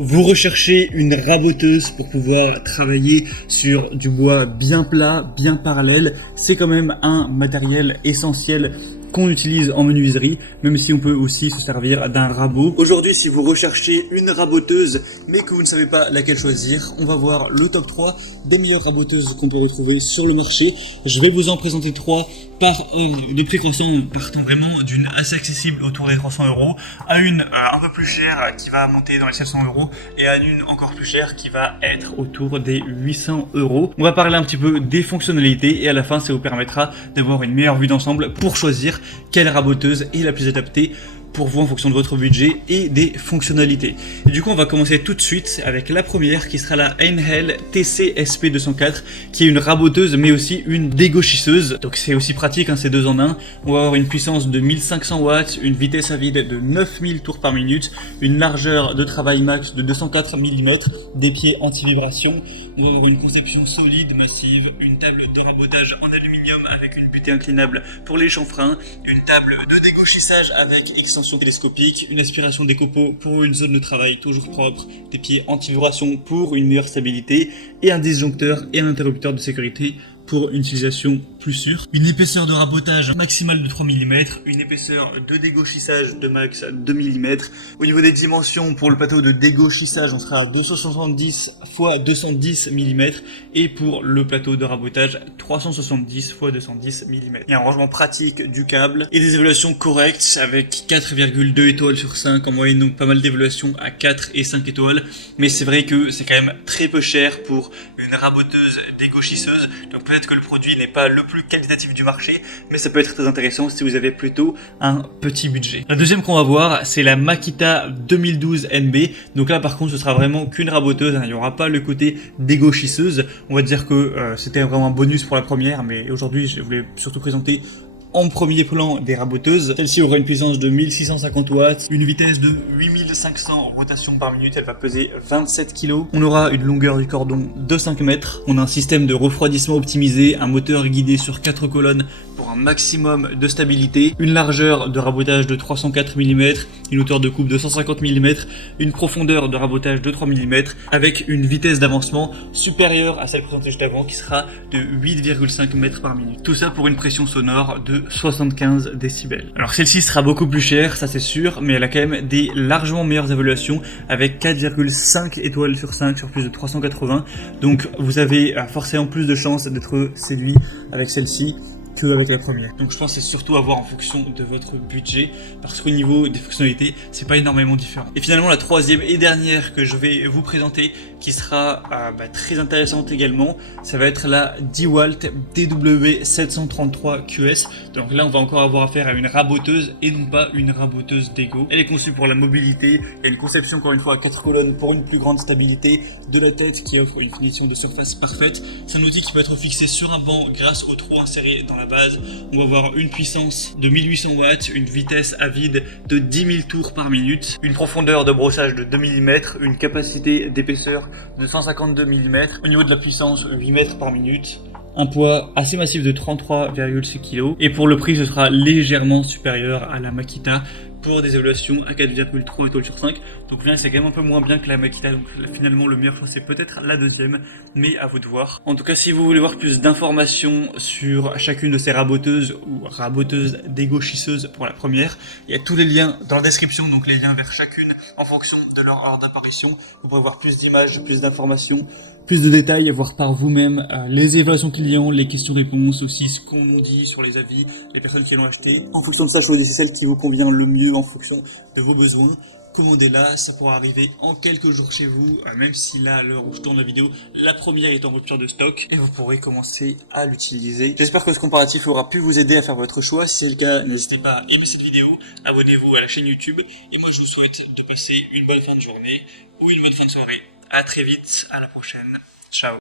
Vous recherchez une raboteuse pour pouvoir travailler sur du bois bien plat, bien parallèle. C'est quand même un matériel essentiel qu'on utilise en menuiserie, même si on peut aussi se servir d'un rabot. Aujourd'hui, si vous recherchez une raboteuse, mais que vous ne savez pas laquelle choisir, on va voir le top 3 des meilleures raboteuses qu'on peut retrouver sur le marché. Je vais vous en présenter 3 par de prix croissant, partant vraiment d'une assez accessible autour des 300 € à une un peu plus chère qui va monter dans les 700 € et à une encore plus chère qui va être autour des 800 €. On va parler un petit peu des fonctionnalités et à la fin ça vous permettra d'avoir une meilleure vue d'ensemble pour choisir quelle raboteuse est la plus adaptée pour vous en fonction de votre budget et des fonctionnalités. Et du coup, on va commencer tout de suite avec la première qui sera la Einhell TC-SP204 qui est une raboteuse mais aussi une dégauchisseuse. Donc c'est aussi pratique, hein, c'est 2 en 1. On va avoir une puissance de 1500 watts, une vitesse à vide de 9000 tours par minute, une largeur de travail max de 204 mm, des pieds anti-vibration. On va avoir une conception solide, massive, une table de rabotage en aluminium avec une butée inclinable pour les chanfreins, une table de dégauchissage avec extension télescopique, une aspiration des copeaux pour une zone de travail toujours propre, des pieds anti-vibration pour une meilleure stabilité et un disjoncteur et un interrupteur de sécurité pour une utilisation plus sûre. Une épaisseur de rabotage maximale de 3 mm, une épaisseur de dégauchissage de max 2 mm. Au niveau des dimensions, pour le plateau de dégauchissage, on sera à 270 x 210 mm et pour le plateau de rabotage, 370 x 210 mm. Il y a un rangement pratique du câble et des évaluations correctes avec 4,2 étoiles sur 5 en moyenne, donc pas mal d'évaluations à 4 et 5 étoiles. Mais c'est vrai que c'est quand même très peu cher pour une raboteuse dégauchisseuse. Donc peut-être que le produit n'est pas le plus qualitatif du marché, mais ça peut être très intéressant si vous avez plutôt un petit budget. La deuxième qu'on va voir, c'est la Makita 2012 NB. Donc là par contre ce sera vraiment qu'une raboteuse, hein. Il n'y aura pas le côté dégauchisseuse. On va dire que c'était vraiment un bonus pour la première, mais aujourd'hui je voulais surtout présenter en premier plan des raboteuses. Celle-ci aura une puissance de 1650 watts, une vitesse de 8500 rotations par minute, elle va peser 27 kg. On aura une longueur du cordon de 5 mètres. On a un système de refroidissement optimisé, un moteur guidé sur 4 colonnes pour un maximum de stabilité, une largeur de rabotage de 304 mm, une hauteur de coupe de 150 mm, une profondeur de rabotage de 3 mm, avec une vitesse d'avancement supérieure à celle présentée juste avant qui sera de 8,5 mètres par minute. Tout ça pour une pression sonore de 75 décibels. Alors celle-ci sera beaucoup plus chère, ça c'est sûr, mais elle a quand même des largement meilleures évaluations avec 4,5 étoiles sur 5 sur plus de 380. Donc vous avez forcément plus de chances d'être séduit avec celle-ci qu'avec la première. Donc je pense que c'est surtout à voir en fonction de votre budget, parce qu'au niveau des fonctionnalités, c'est pas énormément différent. Et finalement la troisième et dernière que je vais vous présenter, qui sera très intéressante également, ça va être la DeWalt DW733QS. Donc là on va encore avoir affaire à une raboteuse et non pas une raboteuse d'égo. Elle est conçue pour la mobilité, il y a une conception encore une fois à 4 colonnes pour une plus grande stabilité de la tête qui offre une finition de surface parfaite. C'est un outil qui peut être fixé sur un banc grâce aux trous insérés dans la base. On va avoir une puissance de 1800 watts, une vitesse à vide de 10 000 tours par minute, une profondeur de brossage de 2 mm, une capacité d'épaisseur de 152 mm, au niveau de la puissance 8 mètres par minute, un poids assez massif de 33,6 kg et pour le prix ce sera légèrement supérieur à la Makita pour des évaluations à 4,3 étoiles sur 5. Donc là c'est quand même un peu moins bien que la Makita, donc finalement le meilleur choix c'est peut-être la deuxième, mais à vous de voir. En tout cas si vous voulez voir plus d'informations sur chacune de ces raboteuses ou raboteuses dégauchisseuses pour la première, il y a tous les liens dans la description, donc les liens vers chacune en fonction de leur heure d'apparition. Vous pourrez voir plus d'images, plus d'informations, plus de détails, voir par vous-même les évaluations clients, les questions-réponses, aussi ce qu'on dit sur les avis, les personnes qui l'ont acheté. En fonction de ça, choisissez celle qui vous convient le mieux en fonction de vos besoins. Commandez-la, ça pourra arriver en quelques jours chez vous, même si là, à l'heure où je tourne la vidéo, la première est en rupture de stock et vous pourrez commencer à l'utiliser. J'espère que ce comparatif aura pu vous aider à faire votre choix. Si c'est le cas, n'hésitez pas à aimer cette vidéo, abonnez-vous à la chaîne YouTube et moi je vous souhaite de passer une bonne fin de journée ou une bonne fin de soirée. À très vite, à la prochaine. Ciao.